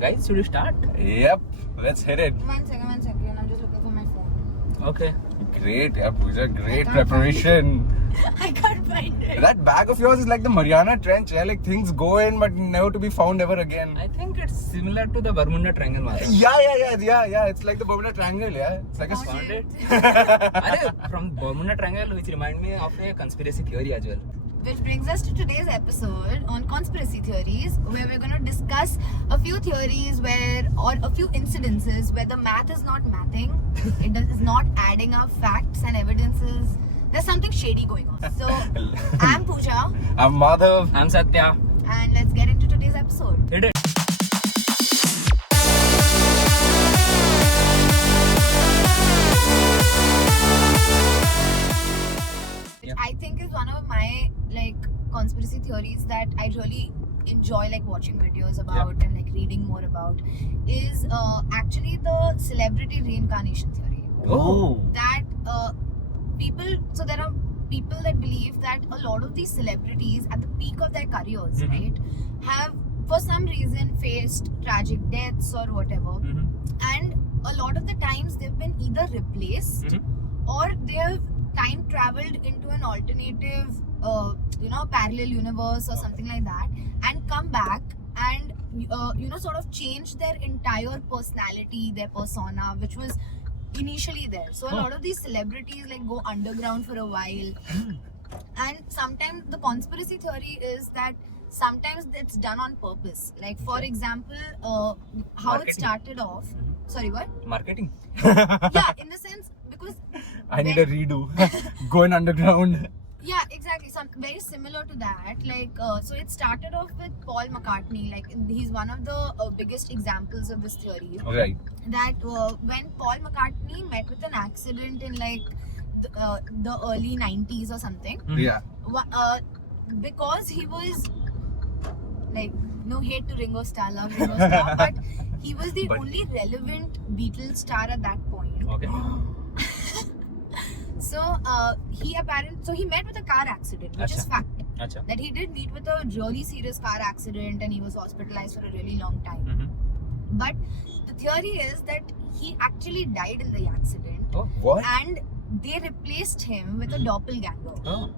Guys, should we start? Yep, let's hit it. One second. I'm just looking for my phone. Okay. Great, yeah, Pooja, great preparation. I can't find it. That bag of yours is like the Mariana Trench, yeah? Like things go in but never to be found ever again. I think it's similar to the Bermuda Triangle. Mara. Yeah. It's like the Bermuda Triangle, yeah. It's like a Found it? From Bermuda Triangle, which remind me of a conspiracy theory as well. Which brings us to today's episode on conspiracy theories, where we're going to discuss a few theories or a few incidences where the math is not mathing, is not adding up facts and evidences. There's something shady going on. So, I'm Pooja, I'm Madhav. I'm Satya. and let's get into today's episode. Hit it. I think is one of my conspiracy theories that I really enjoy watching videos about and reading more about is actually the celebrity reincarnation theory. Oh. That there are people that believe that a lot of these celebrities at the peak of their careers, Mhm. right, have for some reason faced tragic deaths or whatever, and a lot of the times they've been either replaced or they have time traveled into an alternative parallel universe or something like that, and come back and sort of change their entire personality, their persona, which was initially there. So a lot of these celebrities go underground for a while, and sometimes the conspiracy theory is that sometimes it's done on purpose. Like for example, how Marketing. it started off. Sorry, what? Marketing. Yeah, in the sense because I need a redo. Going underground. yeah, exactly. Some very similar to that. So it started off with Paul McCartney. He's one of the biggest examples of this theory. Right. That when Paul McCartney met with an accident in the early 90s or something, Yeah. because he was no hate to Ringo Starr, love Ringo Starr, but he was the But- only relevant Beatles star at that point. Okay. So he met with a car accident, which is Acha. fact. Acha. That he did meet with a really serious car accident and he was hospitalized for a really long time. Mm-hmm. But the theory is that he actually died in the accident, Oh. What? and they replaced him with a doppelganger, Oh.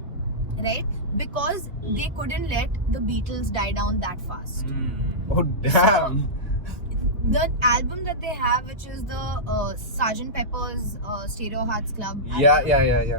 right? Because they couldn't let the Beatles die down that fast. Oh, damn. The album that they have, which is the Sgt. Pepper's Stereo Hearts Club album, Yeah.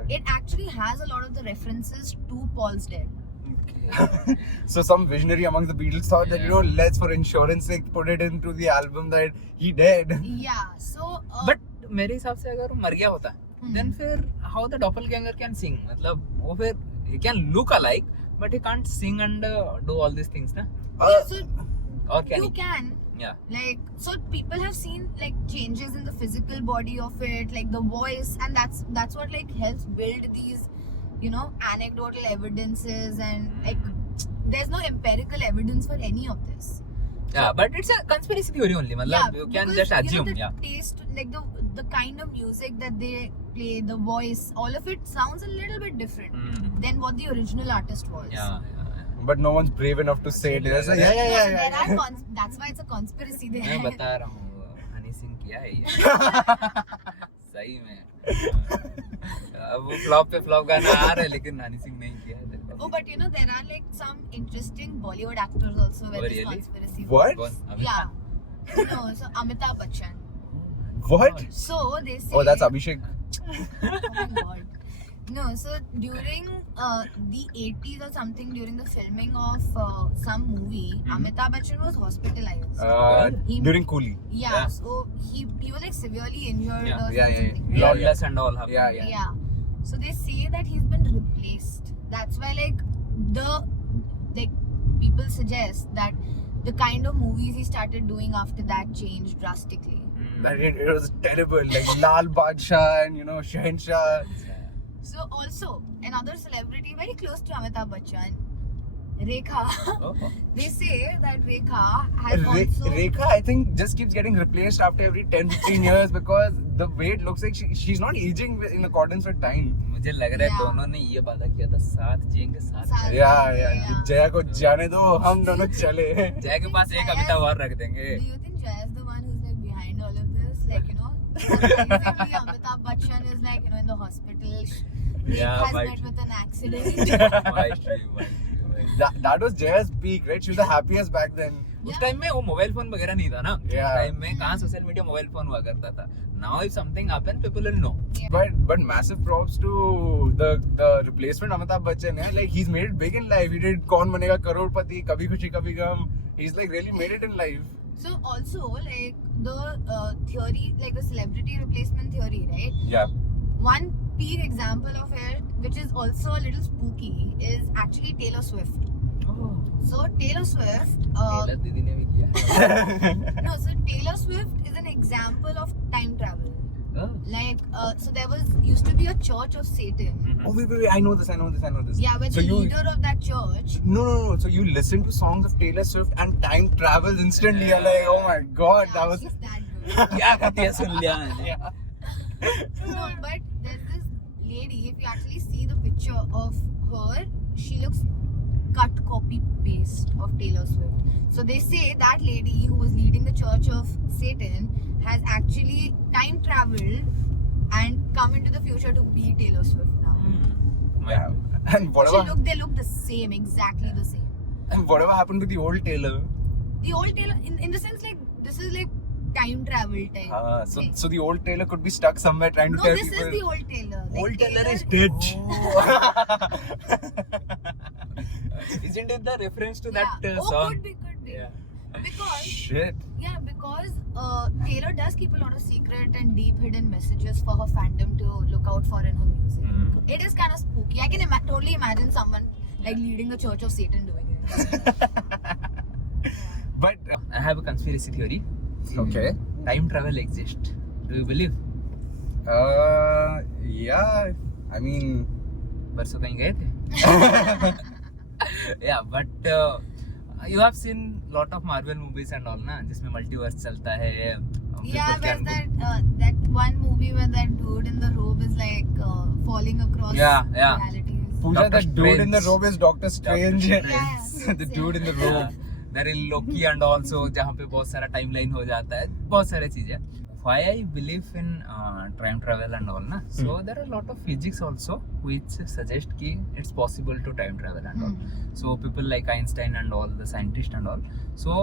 it actually has a lot of the references to Paul's death. Okay. So some visionary amongst the Beatles thought that, Yeah. let's for insurance sake put it into the album that he dead. Yeah, so But मेरे हिसाब से अगर वो मर गया होता, then फिर how the doppelganger can sing? मतलब वो फिर he can look alike, but he can't sing and do all these things, ना? so Or can you he? can. Yeah. So people have seen changes in the physical body of it, the voice, and that's what helps build these anecdotal evidences, and there's no empirical evidence for any of this. Yeah, but it's a conspiracy theory only. मतलब you can because, just assume. the Yeah. taste, the kind of music that they play, the voice, all of it sounds a little bit different than what the original artist was. Yeah. But no one's brave enough to say it. It's like, No, so yeah. there are that's why it's a conspiracy there. मैं बता रहा हूँ हनी सिंह किया है ये सही में अब वो फ्लॉप पे फ्लॉप गाना आ रहा है लेकिन हनी सिंह नहीं किया है Oh, but there are some interesting Bollywood actors also where Oh, this really? conspiracy. What? कौन? Amitabh? Yeah. No, so Amitabh Bachchan. What? So they say. Oh, that's Abhishek. Oh my god. No, so during the 80s or something, during the filming of some movie, Amitabh Bachchan was hospitalized. He- During Coolie. Yeah, Yeah. so he was severely injured Yeah. or Yeah. something. Yeah. Lawless and all happened. Yeah. Yeah. So they say that he's been replaced. That's why people suggest that the kind of movies he started doing after that changed drastically. That it was terrible. Like Lal Badshah and Shahenshah. So also another celebrity very close to Amitabh Bachchan, Rekha. Oh. They say that Rekha has also. Rekha, I think, just keeps getting replaced after every 10-15 years because the way it looks like she's not aging in accordance with time. मुझे लग रहा है Yeah. दोनों ने ये वादा किया था साथ जिएंगे साथ साथ मरेंगे। Yeah. Jaya को जाने दो, हम दोनों चले. जय के पास एक कविता और रख देंगे Do you think Basically, Amitabh Bachchan is like, in the hospital. Nick has might. met with an accident. Might be. That was Jaya's peak, right? She was the happiest back then. उस time में वो mobile phone वगैरह नहीं था ना. Yeah. Time में कहाँ social media mobile phone हुआ करता था. Now if something happen, people will know. But massive props to the replacement Amitabh Bachchan. Yeah? Like he's made it big in life. He did Kaun Banega Crorepati, Kabhi Khushi Kabhi Gum. He's like really made it in life. So also, like the theory, like the celebrity replacement theory, right? Yeah. One peak example of it, which is also a little spooky, is actually Taylor Swift. So Taylor Swift, Taylor दीदी ने भी किया. no, so Taylor Swift is an example of time travel. Like, so there used to be a Church of Satan. Oh wait, I know this. Yeah, where So the leader of that church. No. So you listen to songs of Taylor Swift and time travels instantly. You're like, oh my god, that was. She's that good. क्या कहती है सुन लिया मैंने. Yeah. No, but there's this lady, if you actually see the picture of her, she looks cut copy paste of Taylor Swift. So they say that lady who was leading the Church of Satan has actually time traveled and come into the future to be Taylor Swift now. Yeah. And They look the same, exactly the same. And whatever happened with the old Taylor? The old Taylor, in the sense, like, this is like time travel type. thing. So the old Taylor could be stuck somewhere trying to No, tell this people. is the old Taylor. Like, Old Taylor is Taylor- dead. Oh. Isn't it the reference to Yeah. that Oh, song? could be. Yeah. Because Shit. because Taylor does keep a lot of secret and deep hidden messages for her fandom to look out for in her music. It is kind of spooky. I can totally imagine someone like leading the Church of Satan doing it. But I have a conspiracy theory. okay. Time travel exists. Do you believe? Yeah. I mean, परसों कहीं गए थे? Yeah, but you have seen lot of Marvel movies and all ना, जिसमें multiverse चलता है. Yeah, there's that one movie where that dude in the robe is like falling across Yeah. realities. Pooja, Doctor the dude in the Strange. robe is Doctor Strange. Strange. Yeah, The dude in the Yeah. robe. There is Loki and also जहाँ पे बहुत सारा timeline हो जाता है, बहुत सारे चीजें. Why I believe in time travel and all ना? So there are a lot of physics also which suggest कि it's possible to time travel and all. So people like Einstein and all the scientists and all. So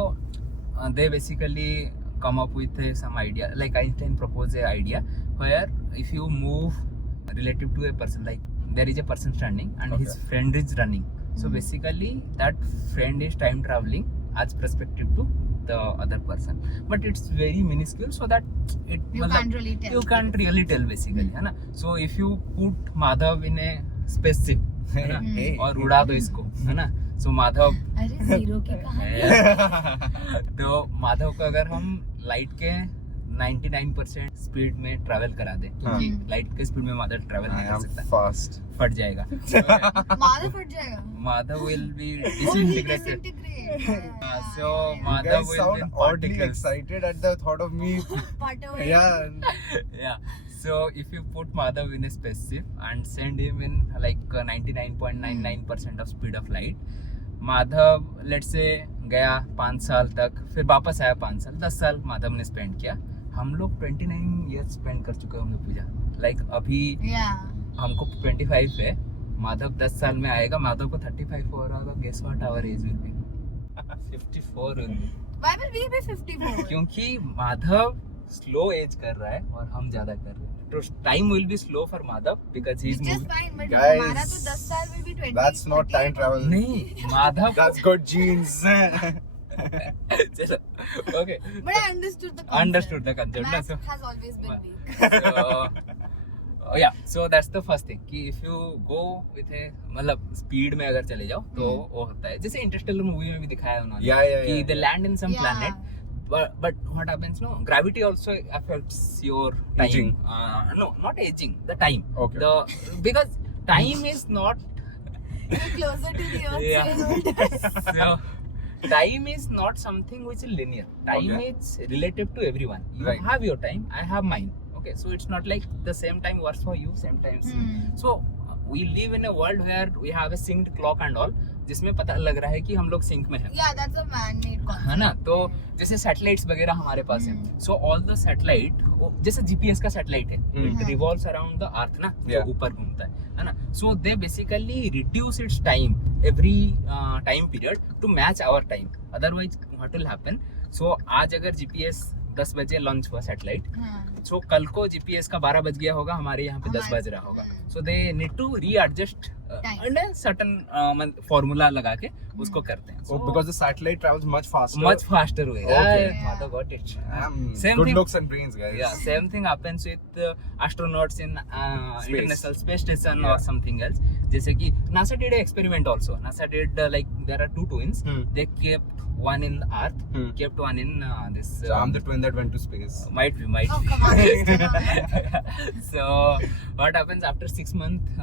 they basically come up with some idea. Like Einstein proposed an idea where if you move relative to a person, like there is a person standing and his friend is running. So basically that friend is time traveling as perspective to the other person, but it's very minuscule, so that it You can't really tell. you can't really tell basically, है ना. So if you put Madhav in a spaceship, है ना, Hey. और उड़ा दो इसको, है ना, so Madhav अरे जीरो की कहानी. तो माधव को अगर हम लाइट के 99% स्पीड में ट्रैवल करा दें, क्योंकि लाइट के स्पीड में माधव ट्रैवल I नहीं कर am सकता, fast. फट जाएगा. माधव फट जाएगा. Madhav will be Oh, he disintegrated. disintegrate. So You Madhav guys will be sound in oddly particles. excited at the thought of me. Fart away. Yeah. Yeah. So if you put Madhav in a spaceship and send him in like 99.99% of speed of light, Madhav let's say गया 5 साल तक, फिर वापस आया 5 साल, 10 साल माधव ने spend किया. हम लोग 29 years स्पेंड कर चुके होंगे पूजा. लाइक अभी Yeah. हमको 25 है, माधव 10 साल में आएगा, माधव को 35 हो रहा होगा. Guess what our age will be? 54 will be. Why will we be 54? क्योंकि माधव स्लो एज कर रहा है और हम ज्यादा कर रहे हैं. तो time will be slow for Madhav because he is Which is fine, but Guys, हमारा तो 10 साल will be 20. That's not time travel. नहीं माधव That's good genes. चलो okay But I understood the concept. Understood the concept. Math has always been weak. So that's the first thing कि if you go with ए मतलब speed में अगर चले जाओ तो वो होता है. जैसे इंटरस्टेलर मूवी में भी दिखाया उन्होंने Yeah, yeah, कि yeah. They land in some Yeah. Planet. But what happens? No, gravity also affects your time. Aging. No, not aging. The time. Okay. Because time is not. You're closer to the earth. Yeah. so it is. So, time is not something which is linear. Time Okay. is relative to everyone. You Right. have your time. I have mine. Okay, so it's not like the same time works for you. Same times. So we live in a world where we have a synced clock and all, जिसमें पता लग रहा है कि हम लोग sink में हैं. Yeah, that's a man-made concept. है ना. तो जैसे सैटेलाइट्स वगैरह हमारे पास हैं. सो ऑल द सैटेलाइट जैसे जीपीएस का सैटेलाइट है, it revolves around the earth ना, जो ऊपर घूमता है ना. So they basically reduce its time every time period to match our time. Otherwise what will happen, so आज अगर जीपीएस 10 बजे लॉन्च हुआ सैटेलाइट, सो कल को जीपीएस का 12 बज गया होगा, हमारे यहाँ पे 10 बज रहा होगा. So they need to readjust and certain formula लगा के उसको करते हैं. So because the satellite travels much faster. Much faster way. Okay. Mother got it. Same Good thing. looks and brains, guys. Yeah, same thing happens with astronauts in International Space Station or something else. जैसे कि NASA did an experiment also. NASA did like there are two twins. They kept one in Earth, kept one in this. So I'm the twin that went to space. Might be. Oh, come on. So what happens after 6 months?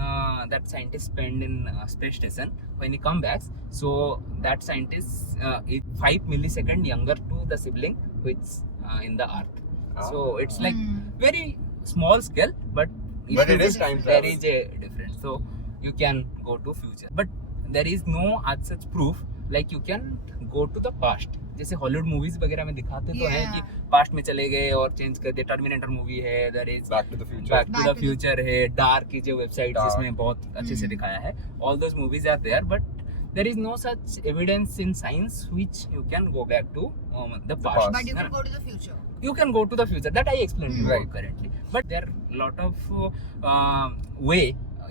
That scientist spend in space station. When he come back, so that scientist is 5 millisecond younger to the sibling which in the Earth. So it's like very small scale, but But it is time there travel. is a difference. So you can go to future, but there is no as such proof like you can go to the past. जैसे Hollywood movies वगैरह में दिखाते तो हैं कि past में चले गए और चेंज कर दिया. टर्मिनेटर मूवी है, there is Back to the future. Back to the future है, डार्क की जो वेबसाइट Dark. जिसमें बहुत अच्छे से दिखाया है. All those movies are there, but there is no such evidence in science which you can go back to the past. But you can go to the future. You can go to the future, that I explained to you Right. currently, but there are lot of way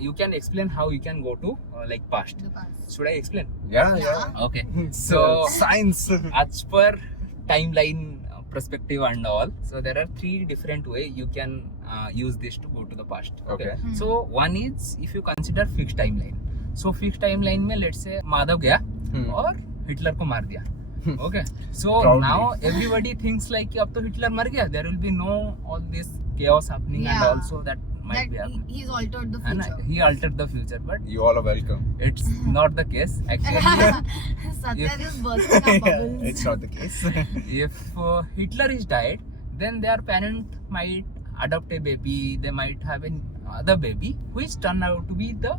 you can explain how you can go to like past. The past. Should I explain? Yeah. Okay. So science. As per timeline perspective and all, so there are 3 different way you can use this to go to the past. Okay. So one is if you consider fixed timeline. So fixed timeline में let's say Madhav गया और Hitler को मार दिया. Okay. So Proudly. now everybody thinks like कि अब तो Hitler मर गया, there will be no all this chaos happening and Yeah. also that might be That happening. he's altered the है ना, future. he altered the future, but You all are welcome. it's not the case actually. Satya just bursting our bubbles. It's not the case. If Hitler is died, then their parent might adopt a baby, they might have an other baby which turn out to be the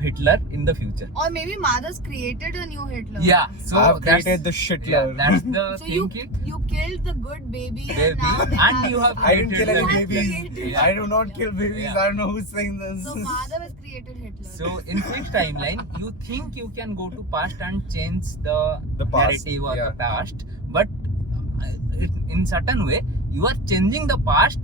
Hitler in the future. Or maybe Madha's created a new Hitler. Yeah, so I've that's created the Shitler. yeah, that's the So you thinking. you killed the good baby, Baby, and now they and have, you have I didn't kill any You have babies. created- I do not kill babies. Yeah. I don't know who's saying this. So Madhav has created Hitler. So in fixed timeline, you think you can go to past and change the The past, narrative or yeah. the past, but in certain way you are changing the past,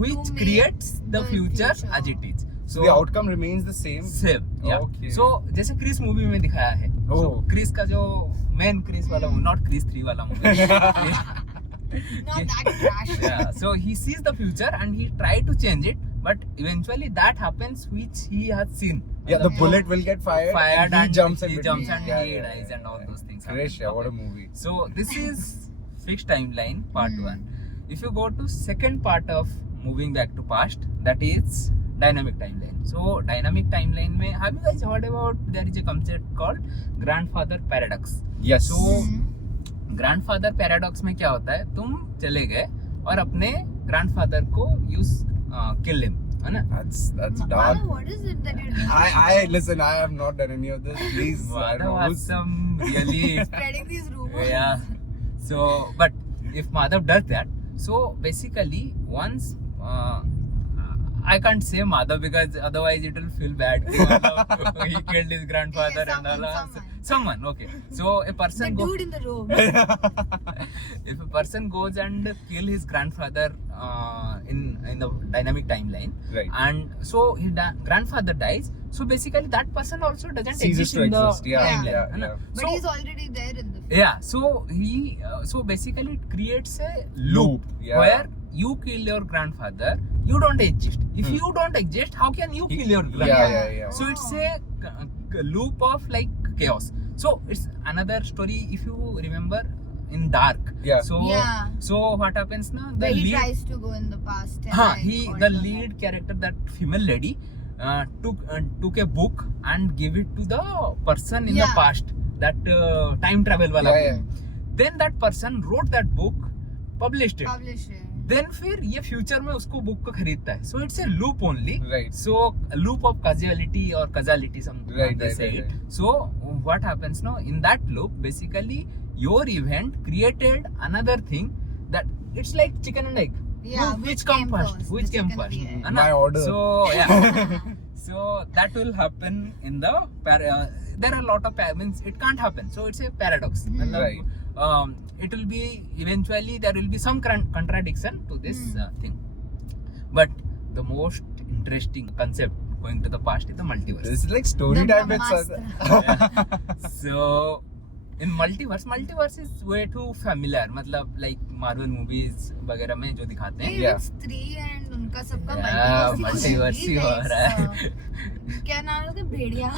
which To make creates the the future future. as it is. So the outcome remains the same. Same, yeah. Okay. So जैसे Chris movie में दिखाया है, Oh. so Chris का जो main Chris वाला movie, not Chris 3 वाला movie. Not that trash. Yeah, so he sees the future and he tried to change it, but eventually that happens which he has seen. Yeah, the bullet will get fired and he jumps in he between. jumps and Yeah, he yeah, dies yeah, and all yeah. those things. Krish, happen. yeah, what a Okay. movie. So this is fixed timeline part 1. If you go to second part of moving back to past, that is dynamic timeline. So dynamic timeline में have you guys heard about, there is a concept called grandfather paradox. Yes. So grandfather paradox में क्या होता है, तुम चले गए और अपने ग्रैंडफादर को यूज किल हिम, है ना. That's dark. Madhav, what is it that you're doing? I listen. I have not done any of this. Please, I don't know Madhav has who's. some really Spreading these rumors. yeah. So but if Madhav does that, so basically once I can't say Madhav because otherwise it will feel bad. He killed his grandfather Yeah, and all. someone. Someone, okay. So a The person dude in the robe. if a person goes and kill his grandfather in the dynamic timeline, Right. and so his grandfather dies, so basically that person also doesn't Ceases exist to in the exist. Yeah, timeline, yeah, है ना? yeah. But So he's already there in the yeah, so he so basically it creates a Loop, yeah. where you kill your grandfather, you don't exist. If you don't exist, how can you kill your grandfather? Yeah. So it's a loop of like chaos. So it's another story if you remember in Dark. Yeah. So Yeah. so what happens now? The Where he lead, tries to go in the past. And हाँ, like he alter the that. lead character, that female lady, took a book and gave it to the person in the Yeah. past. That time travel wala Yeah, book. Then that person wrote that book, published it. Publish it. Then फिर ये future में उसको book को खरीदता है. So it's a loop only. Right. So a loop of causality or causality, some Right, they right, say right, it. right. So what happens now in that loop? Basically, your event created another thing that it's like chicken and egg. Yeah, Which come first? Which The came chicken or first? the egg? है ना? My order. So yeah. So that will happen in the there are a lot of means it can't happen. So it's a paradox. मतलब, Right. It will be eventually there will be some contradiction to this thing. But the most interesting concept going to the past is the multiverse. This is like story The time with Brahmastra. So in multiverse is way too familiar. मतलब like Marvel movies वगैरह में जो दिखाते हैं. Hey, Yeah. with Stree and उनका सबका Yeah, multiverse multiverse ही हो रहा है. क्या नाम है उसका? भेड़िया.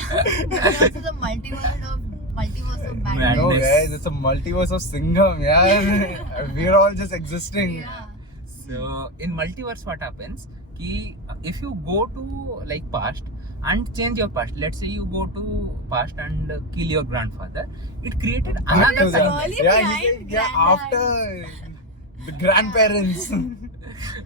It's the multiverse of No Madness. guys, it's a multiverse of Singham, yeah. We're all just existing. Yeah. So in multiverse what happens कि if you go to like past and change your past, let's say you go to past and kill your grandfather, it created another is time. really Yeah, behind he's like, yeah, grandad. after the grandparents.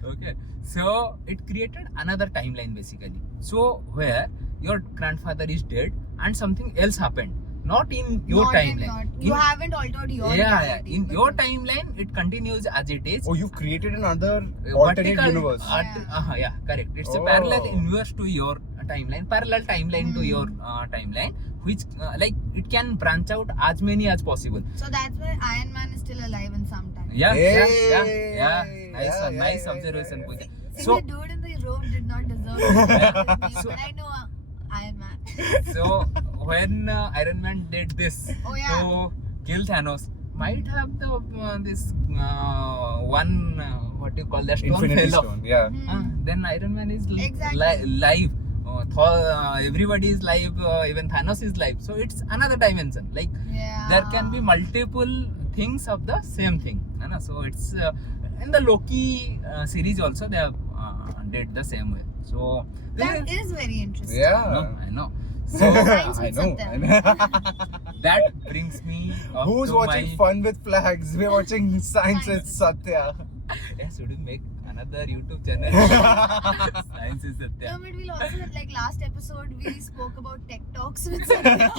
Okay, so it created another timeline basically. So where your grandfather is dead and something else happened, not in your Not in timeline. You In- haven't altered your yeah, reality, in but your timeline it continues as it is. Oh, you've created another alternate Vertical universe. Yeah. Yeah, correct. It's a Oh. parallel universe to your timeline, parallel timeline to Hmm. your timeline, which like it can branch out as many as possible. So that's why Iron Man is still alive in some time. Yeah, Hey. Nice, Yeah, nice yeah, observation, yeah, Pooja. See, So, the dude in the robe did not deserve it. So- But I know Iron Man. so when Iron Man did this Oh, yeah. to kill Thanos, might have the this one what you call that stone Infinity fell off. Stone, yeah. Then Iron Man is Exactly. live. Thor, everybody is live. Even Thanos is live. So it's another dimension. Like Yeah. there can be multiple things of the same thing. है ना? So it's in the Loki series also they have did the same way. So That is very interesting. Yeah. I know. So Science I with know. Satya. that brings me up Who's to watching my... Fun with Flags? We're watching Science with Satya. Yeah, should we make another YouTube channel? Science is No, Satya. but we'll also, like last episode, we spoke about tech talks with Satya.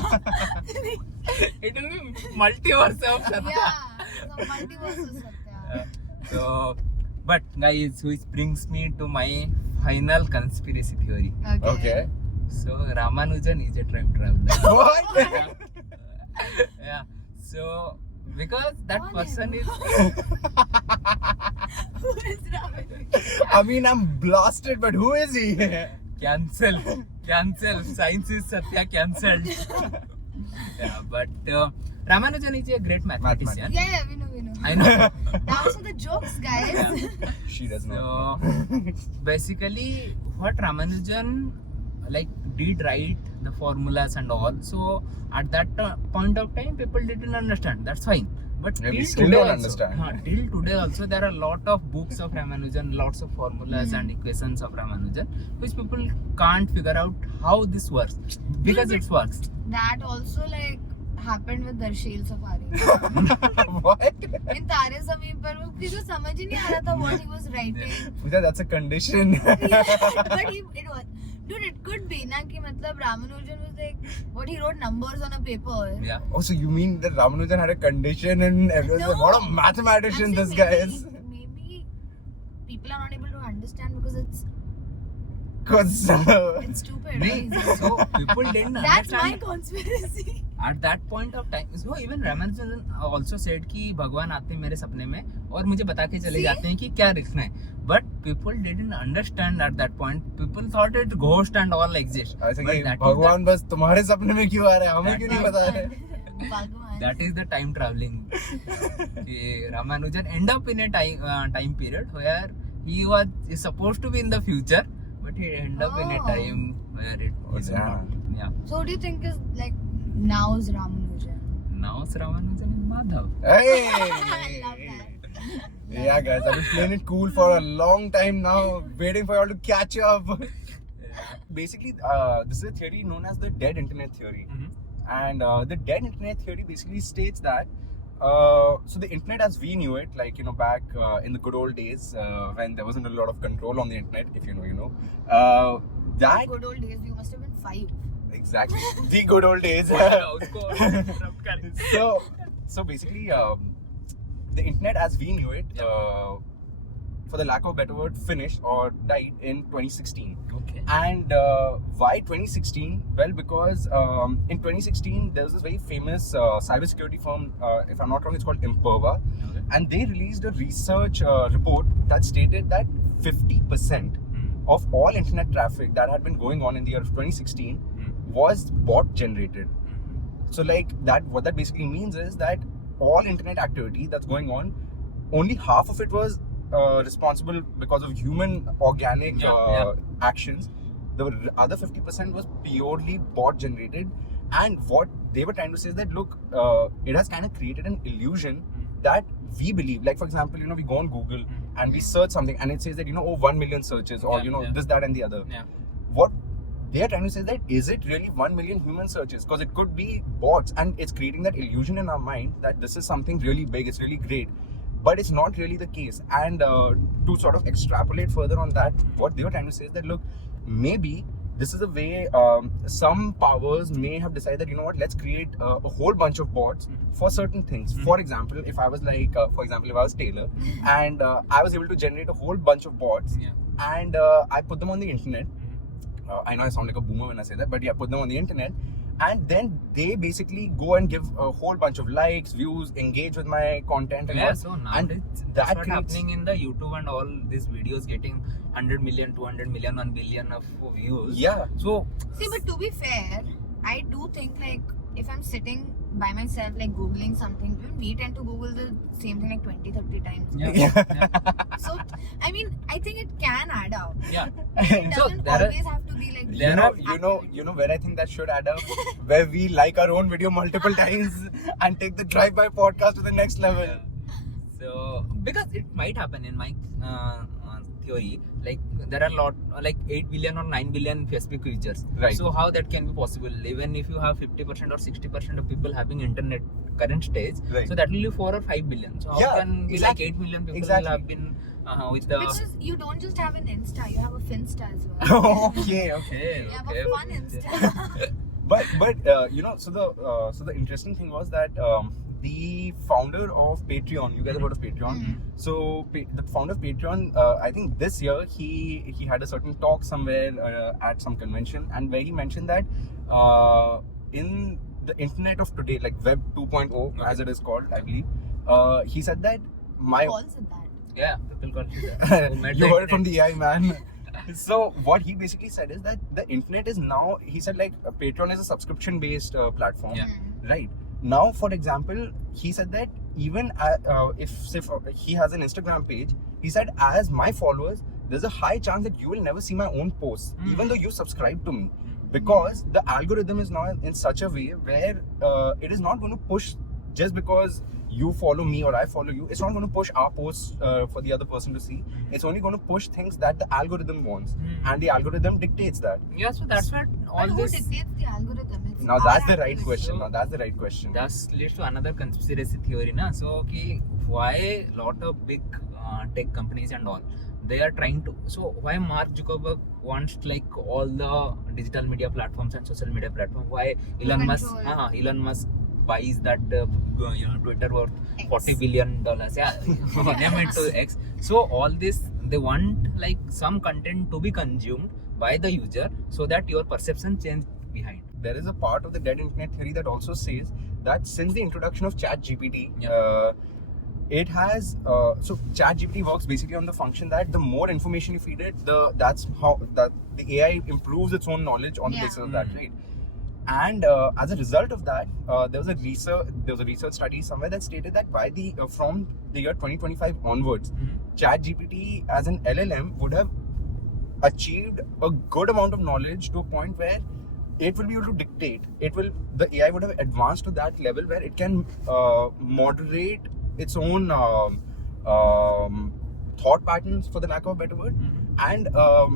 It will be multiverse of Satya. Yeah, so multiverse of Satya. So, but guys, which brings me to my final conspiracy theory. Okay. So, Ramanujan is a time traveler. What? Yeah. So, because that Call person him. is Who is Raman? I mean, I'm blasted, but who is he? cancelled. Science is Satya cancelled. Yeah, but Ramanujan is a great mathematician. Yeah, we know. I know. That was for the jokes, guys. Yeah. She does not So know. basically, what Ramanujan like did write the formulas and all. So at that point of time, people didn't understand. That's fine. But Yeah, we till still today don't also, understand. till today also, there are a lot of books of Ramanujan, lots of formulas and equations of Ramanujan, which people can't figure out how this works because it works. That also like happened with Darshil Safari. What? In Tare Zameen Par, वो किसी को समझ ही नहीं आ रहा था what he was writing. Pooja, that's a condition. But it was, dude, it could be ना कि मतलब Ramanujan was like what he wrote numbers on a paper. Yeah. Oh, so you mean that Ramanujan had a condition and everyone was like, what a mathematician this guy is? Maybe people are not able to understand because it's Because stupid. नहीं, so people didn't That's my understand conspiracy. at that point of time. So even Ramanujan also said कि भगवान आते हैं मेरे सपने में और मुझे बता के चले See? जाते हैं कि क्या लिखना है. But people didn't understand at that point. People thought it ghost and all exist. ऐसे But कि that is भगवान बस तुम्हारे सपने में क्यों आ रहे हैं हमें क्यों नहीं बता रहे Bhagwan. that is the time traveling. कि Ramanujan end up in a time period where he was is supposed to be in the future, but he end up in a Oh. time where it is yeah. not. Yeah. So what do you think is like now's Ramanujan? Now Ramanujan is Madhav. Hey! I love that. Yeah, guys, I've been playing it cool for a long time now, waiting for y'all to catch up. Basically, this is a theory known as the dead internet theory. Mhm. And the dead internet theory basically states that So the internet as we knew it, like, you know, back in the good old days, when there wasn't a lot of control on the internet, if you know, you know. That Good old days, you must have been 5. exactly the good old days. So basically, the internet as we knew it, for the lack of a better word, finished or died in 2016. Okay. And why 2016? Well, because in 2016 there was this very famous cybersecurity firm, if I'm not wrong, it's called Imperva, Okay. and they released a research report that stated that 50% of all internet traffic that had been going on in the year of 2016 was bot generated. So like that, what that basically means is that all internet activity that's going on, only half of it was responsible because of human organic actions. The other 50% was purely bot generated. And what they were trying to say is that, look, it has kind of created an illusion that we believe. Like, for example, you know, we go on Google and we search something and it says that, you know, oh, 1 million searches, or, you know, this, that, and the other. Yeah. What they are trying to say is that, is it really 1 million human searches? Because it could be bots, and it's creating that illusion in our mind that this is something really big, it's really great. But it's not really the case. And to sort of extrapolate further on that, what they were trying to say is that, look, maybe this is a way some powers may have decided that, you know what, let's create a whole bunch of bots for certain things. For example, if I was like, if I was Taylor and I was able to generate a whole bunch of bots, and I put them on the internet. I know I sound like a boomer when I say that, but yeah, put them on the internet. And then they basically go and give a whole bunch of likes, views, engage with my content and all. So now and that's that what creates- happening in the YouTube and all these videos getting 100 million, 200 million, 1 billion of views. Yeah. So See, but to be fair, I do think like if I'm sitting by myself like googling something, even we tend to google the same thing like 20-30 times. So I mean, I think it can add up. Yeah. It So doesn't there are- always have to be like there are- you know where I think that should add up, where we like our own video multiple times and take the drive-by podcast to the next level. So because it might happen in my theory, like there are like 8 billion or 9 billion Facebook users. Right. So how that can be possible? Even if you have 50% or 60% of people having internet current stage, Right. so that will be 4 or 5 billion. So how Yeah, can be exactly. like 8 million people Exactly. will have been with the because you don't just have an Insta, you have a Finsta as well. okay. okay, You have okay. a fun Insta. But you know, so the interesting thing was that the founder of Patreon, you guys have heard of Patreon? So the founder of Patreon, I think this year he had a certain talk somewhere at some convention, and where he mentioned that in the internet of today, like Web 2.0 as it is called, I believe, he said that Who calls it that? Yeah, people call it that. Who made you the heard it from internet. the AI man. So what he basically said is that the internet is now, he said, like Patreon is a subscription based platform, Yeah. right? Now, for example, he said that even if say he has an Instagram page, he said, as my followers, there's a high chance that you will never see my own posts, even though you subscribe to me, because the algorithm is now in such a way where it is not going to push just because you follow me or I follow you. It's not going to push our posts for the other person to see. It's only going to push things that the algorithm wants, and the algorithm dictates that. Yeah, so that's what all But who this. dictates the algorithm? It's Now our that's the right activity. question. Now that's the right question. That leads to another conspiracy theory, na? So, okay, why lot of big tech companies and all, they are trying to. So, why Mark Zuckerberg wants like all the digital media platforms and social media platforms? Why Elon Musk buys that Twitter worth X. $40 billion? Yeah, name it to X. So, all this they want like some content to be consumed by the user so that your perception change behind. There is a part of the dead internet theory that also says that since the introduction of ChatGPT, it has so ChatGPT works basically on the function that the more information you feed it, that's how the AI improves its own knowledge on the basis of that, right? And as a result of that, there was a research study somewhere that stated that by from the year 2025 onwards, ChatGPT as an LLM would have achieved a good amount of knowledge to a point where it will be able to dictate. The AI would have advanced to that level where it can moderate its own thought patterns, for the lack of a better word. And a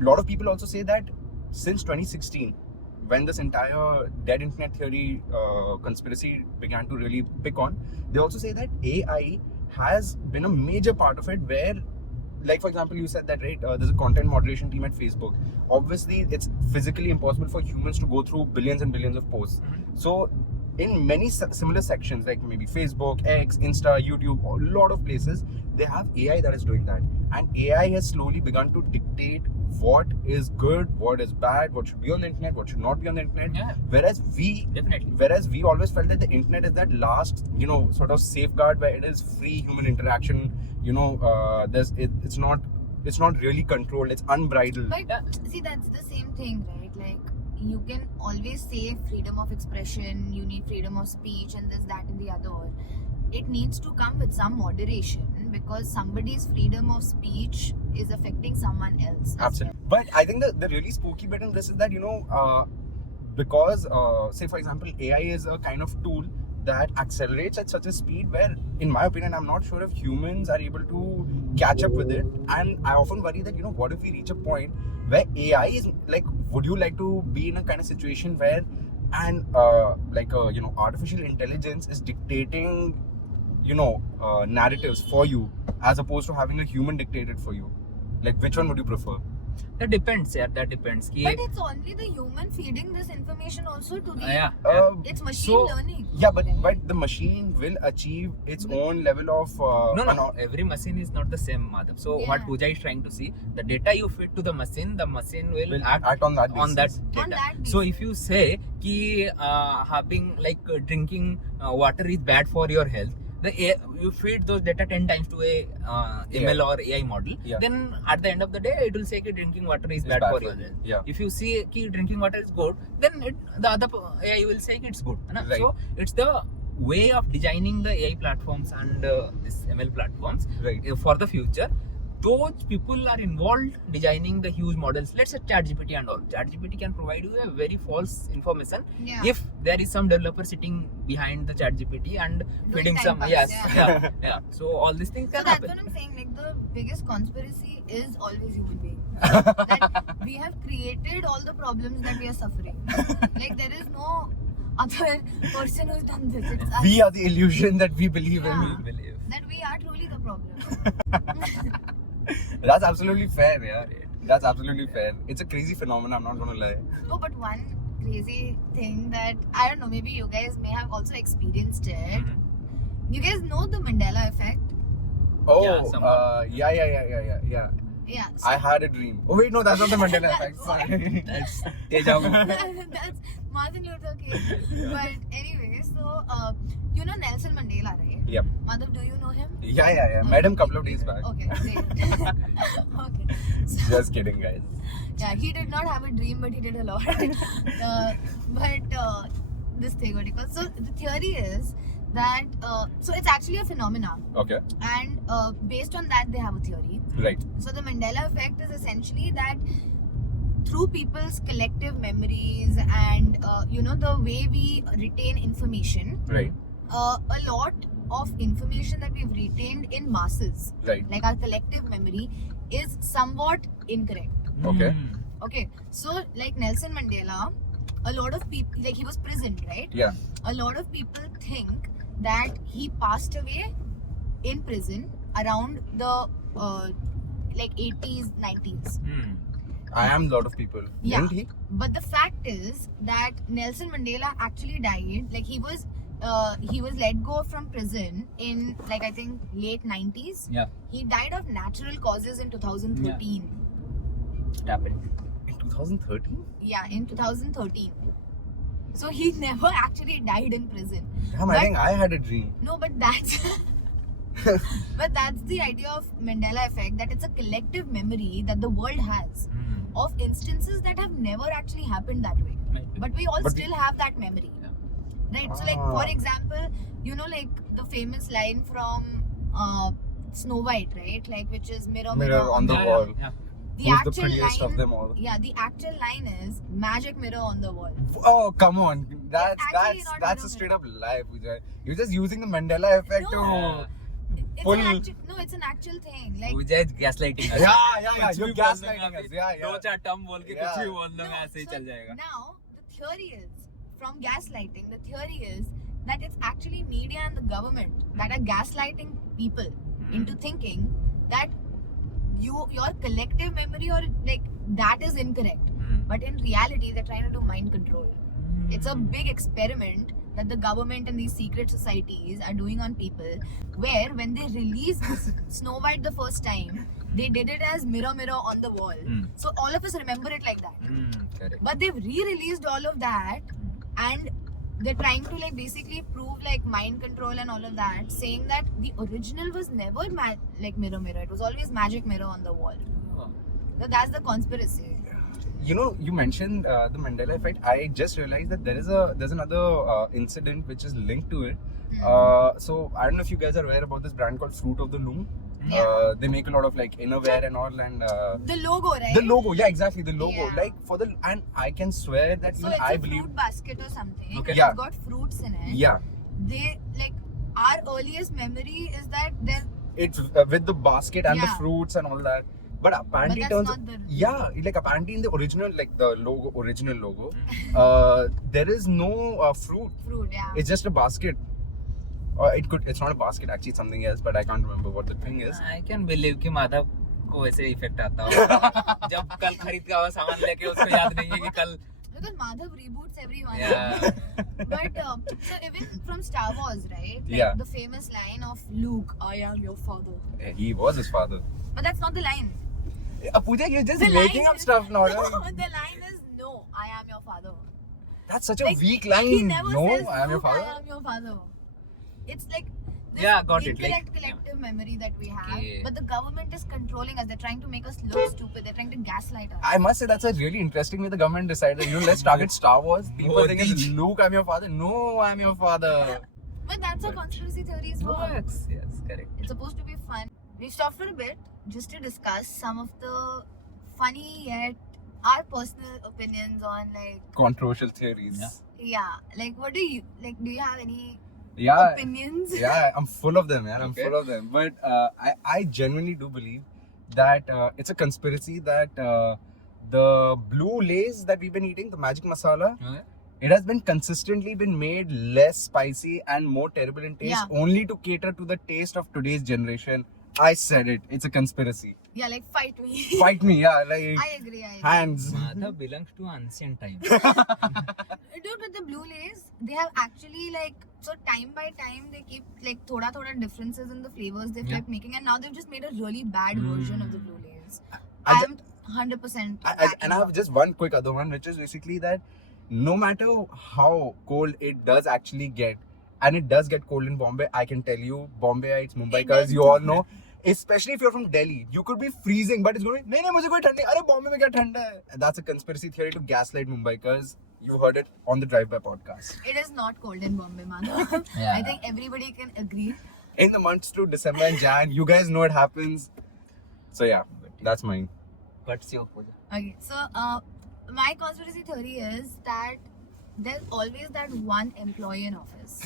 lot of people also say that since 2016, when this entire dead internet theory conspiracy began to really pick on, they also say that AI has been a major part of it, where, like for example, you said that, right, there's a content moderation team at Facebook. Obviously it's physically impossible for humans to go through billions and billions of posts. So in many similar sections, like maybe Facebook, X, Insta, YouTube, a lot of places, they have AI that is doing that. And AI has slowly begun to dictate what is good, what is bad, what should be on the internet, what should not be on the internet. Yeah. Whereas we always felt that the internet is that last, sort of safeguard where it is free human interaction. It's not really controlled, it's unbridled. But see, that's the same thing, right? Like, you can always say freedom of expression, you need freedom of speech, and this, that, and the other. It needs to come with some moderation, because somebody's freedom of speech is affecting someone else. as Absolutely. But I think the really spooky bit in this is that, because, say for example, AI is a kind of tool that accelerates at such a speed where, in my opinion, I'm not sure if humans are able to catch up with it. And I often worry that, what if we reach a point where AI is like, would you like to be in a kind of situation where artificial intelligence is dictating, narratives for you, as opposed to having a human dictate it for you? Like, which one would you prefer? That depends. That depends. well. But it's only the human feeding this information also to the... Yeah. It's machine So- learning. Yeah, but the machine will achieve its own level of No. Every machine is not the same, Madhav. So what Yeah. Pooja is trying to see, the data you feed to the machine will act on that basis. on that On data. that So basis. if you say ki having drinking water is bad for your health, you feed those data 10 times to a ML or AI model, Yeah. then at the end of the day it will say ki drinking water is bad for your health. Yeah. If you see ki drinking water is good, then the other AI will say it's good. Right? Right. So it's the way of designing the AI platforms and this ML platforms Right. for the future. Those people are involved designing the huge models. Let's say ChatGPT and all. ChatGPT can provide you a very false information Yeah. if there is some developer sitting behind the ChatGPT and feeding time some. pass, Yes, yeah. yeah. So all these things So can that's happen. what I'm saying. Like, the biggest conspiracy is always human beings. That we have created all the problems that we are suffering. Like, there is no other person who's done this. It's us. We are the illusion that we believe Yeah. in. Believe. That we are truly the problem. That's absolutely fair, yeah. That's absolutely fair. It's a crazy phenomenon, I'm not gonna lie. Oh, but one crazy thing that, I don't know, maybe you guys may have also experienced it. You guys know the Mandela effect? Oh, Yeah, somewhat. yeah. Yeah. So I had a dream. Oh wait, no, that's not the Mandela That's effect. what? Sorry. That's deja vu. that's Martin Luther King. But anyway, so you know Nelson Mandela, right? Yep. Madhav, do you know him? Yeah. Met him a couple of days back. Okay, great. Okay. So, Just kidding, guys. yeah, he did not have a dream, but he did a lot. This thing, what do you call? So the theory is that so it's actually a phenomenon, Okay. and based on that they have a theory. Right. So the Mandela effect is essentially that through people's collective memories and the way we retain information, Right. a lot of information that we've retained in masses, Right. like our collective memory, is somewhat incorrect. Okay. Okay, so like Nelson Mandela, a lot of people, like, he was prisoned, right? Yeah. A lot of people think that he passed away in prison around the 80s, 90s. I am a lot of people. Yeah. Didn't he? But the fact is that Nelson Mandela actually died, like, he was let go from prison in, like, I think late 90s. Yeah. He died of natural causes in 2013. It happened. In 2013? Yeah, in 2013. So he never actually died in prison. Damn, I But- think I had a dream. No, but that's the idea of Mandela effect, that it's a collective memory that the world has of instances that have never actually happened that way. But we all But still have that memory. Yeah. Right? So, like, for example, like the famous line from Snow White, right? Like, which is mirror, Mirror on the Yeah, wall. yeah. The Who's the actual prettiest line, of them all? yeah, the actual line is magic mirror on the wall. Oh, come on. That's actually not that's mirror, a straight up lie, Pooja. You're just using the Mandela effect No. to... It's Full- it's an actual thing. Like, Pooja is gaslighting us. Yeah, कुछ you're भी बोल gaslighting देंगे us. Yeah. दो चार term बोल के कुछ Yeah. भी बोल दूंगा ऐसे ही so चल जाएगा. now the theory is, from gaslighting, the theory is that it's actually media and the government that are gaslighting people into thinking that your collective memory or like that is incorrect. But in reality, they're trying to do mind control. It's a big experiment that the government and these secret societies are doing on people, where when they released Snow White the first time, they did it as mirror mirror on the wall. So all of us remember it like that. Correct. But they've re-released all of that, and they're trying to like basically prove like mind control and all of that, saying that the original was never like mirror mirror. It was always magic mirror on the wall. Oh. So that's the conspiracy. You know, you mentioned the Mandela effect. I just realized that there's another incident which is linked to it. So I don't know if you guys are aware about this brand called Fruit of the Loom. Yeah. They make a lot of like innerwear and all, and The logo, right? the logo, yeah, exactly, the logo. Yeah. Like and I can swear that So even it's I a believe, fruit basket or something. Okay. Yeah. It's got fruits in it. yeah, They like our earliest memory is that there. it's with the basket and the Yeah. fruits and all that. But apparently, But it that's turns not the. yeah, like apparently in the original, like the original logo, there is no fruit. Fruit, yeah. It's just a basket. It's not a basket, actually it's something else, but I can't remember what the thing is. I can believe कि माधव को ऐसे effect आता होगा जब कल खरीद का वो सामान लेके उसको याद नहीं है कि कल Because Madhav reboots everyone. Yeah. But so even from Star Wars, right? Like Yeah. The famous line of Luke, "I am your father." He was his father. But that's not the line. Pooja, you're just The making line up is- stuff now. No, Right? the line is no, I am your father. That's such a Like, weak He line. never No, says, I am your "Luke, father. I am your father." It's like this Yeah, got it, incorrect like, collective memory that we have. Okay. But the government is controlling us. They're trying to make us look stupid. They're trying to gaslight us. I must say that's a really interesting way the government decided. Let's target Star Wars. People think it's Modi. Luke, I'm your father. No, I'm your father. But that's how conspiracy theories work. works. Yes, correct. It's supposed to be fun. We stopped for a bit just to discuss some of the funny yet our personal opinions on like Controversial theories. like what do you like? Do you have any Yeah. opinions? Yeah, I'm full of them, man. I'm Okay. full of them. But I genuinely do believe that it's a conspiracy that the blue lays that we've been eating, the magic masala, Okay. it has been consistently been made less spicy and more terrible in taste, Yeah. only to cater to the taste of today's generation. I said it. It's a conspiracy. Yeah, like fight me. Fight me, yeah. Like I agree. hands. Madhav belongs to ancient time. Dude, with the blue lays, they have actually like so time by time they keep like thoda differences in the flavors they've Yeah. kept making, and now they've just made a really bad version of the blue lays. I I'm 100%. And I have just one quick other one, which is basically that no matter how cold it does actually get, and it does get cold in Bombay, I can tell you, Bombayites, Mumbaikars, does you all do. know, especially if you're from Delhi, you could be freezing, but it's going, nahi, mujhe koi thand nahi, arey Bombay mein kya thand hai? That's a conspiracy theory to gaslight Mumbaikars. You heard it on the Drive By podcast. It is not cold in Bombay, Madhav. Yeah. I think everybody can agree. In the months to December and Jan, you guys know it happens. So yeah, that's mine. What's your Pooja? Okay, so my conspiracy theory is that there's always that one employee in office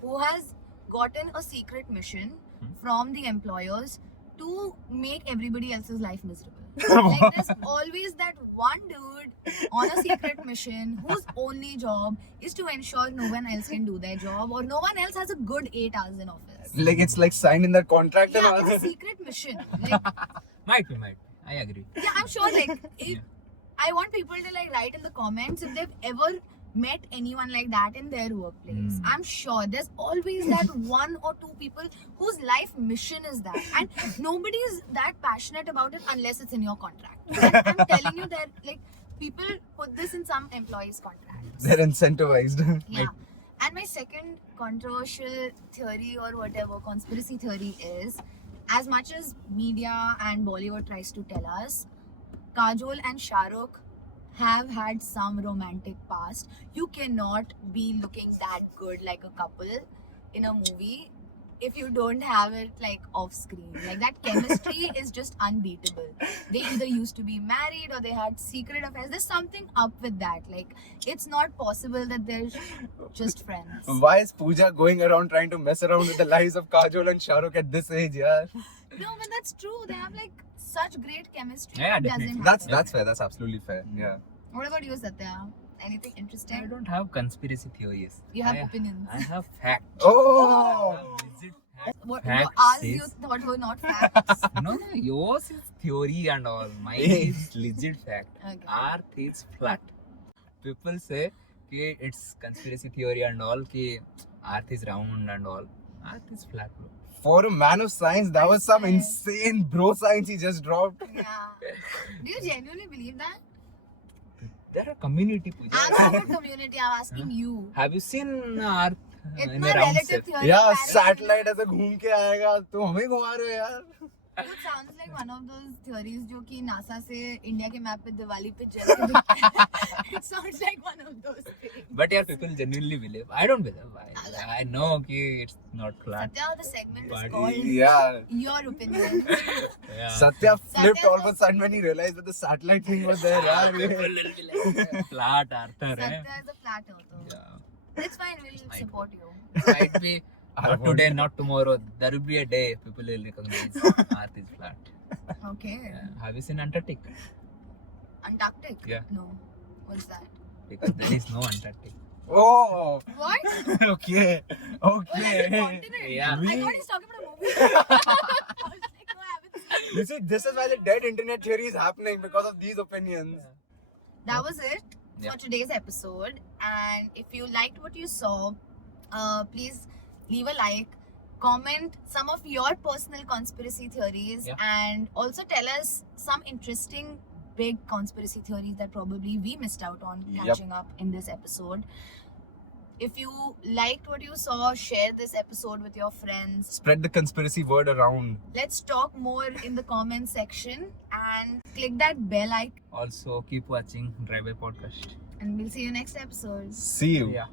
who has gotten a secret mission from the employers to make everybody else's life miserable. Like there's always that one dude on a secret mission whose only job is to ensure no one else can do their job or no one else has a good 8 hours in office. Like it's like signed in that contract and Yeah, all. it's a secret mission. Like, Might be. I agree. yeah, I'm sure like if I want people to like write in the comments if they've ever met anyone like that in their workplace. I'm sure there's always that one or two people whose life mission is that, and nobody is that passionate about it unless it's in your contract. And I'm telling you that like people put this in some employees' contracts. They're incentivized. Yeah. And my second controversial theory or whatever conspiracy theory is, as much as media and Bollywood tries to tell us, Kajol and Shah Rukh have had some romantic past. You cannot be looking that good like a couple in a movie if you don't have it like off screen. Like that chemistry is just unbeatable. They either used to be married or they had secret affairs. There's something up with that. Like it's not possible that they're just friends. Why is Pooja going around trying to mess around with the lives of Kajol and Shah Rukh at this age, yeah? No, but that's true. They have like such great chemistry. Yeah, It doesn't definitely. happen. That's fair. That's absolutely fair. Yeah. What about you, Satya? Anything I interesting? don't have conspiracy theories. You have I opinions. have facts. Oh! I have legit facts. What Facts ours is- you thought were not facts? No, yours is theory and all. Mine is legit fact. Okay. Earth is flat. People say कि it's conspiracy theory and all कि Earth is round and all. Earth is flat, bro. For a man of science, that was some swear. insane bro science he just dropped. Yeah. Do you genuinely believe that? There are community Pooja. I'm not a community. I'm asking you. Have you seen Earth It's in my a round relative shape? theory. Yeah, apparently. satellite ऐसे घूम के आएगा तो हमें घुमा रहे हो यार. It sounds like one of those theories जो कि NASA से इंडिया के मैप पे दिवाली पे जल के दिखता है. It sounds like one of those things. But yeah, people genuinely believe. I don't believe. I know कि it's not flat. Satya, the segment is But called Yeah. Your Opinion. Yeah. Satya flipped Satya all of a sudden when he realized that the satellite thing was there. यार. Flat earther, eh? Satya is a flat earther. Yeah. It's fine. We'll Might support you. Might be not today, not tomorrow. There will be a day people will recognize Earth is flat. Okay. Yeah. Have you seen Antarctic? Antarctic? Yeah. No. What's that? Because there is no Antarctic. Oh, What? okay, Oh, that's a okay. continent. Yeah. I thought he's talking about a movie. I was like, no, I haven't seen it. You see, this is why the dead internet theory is happening because of these opinions. That was it Yeah. for today's episode. And if you liked what you saw, please leave a like, comment some of your personal conspiracy theories, Yeah. and also tell us some interesting big conspiracy theories that probably we missed out on Yep. catching up in this episode. If you liked what you saw, share this episode with your friends. Spread the conspiracy word around. Let's talk more in the comment section and click that bell icon, Also, keep watching Drive By Podcast. and we'll see you next episode. See you. Yeah.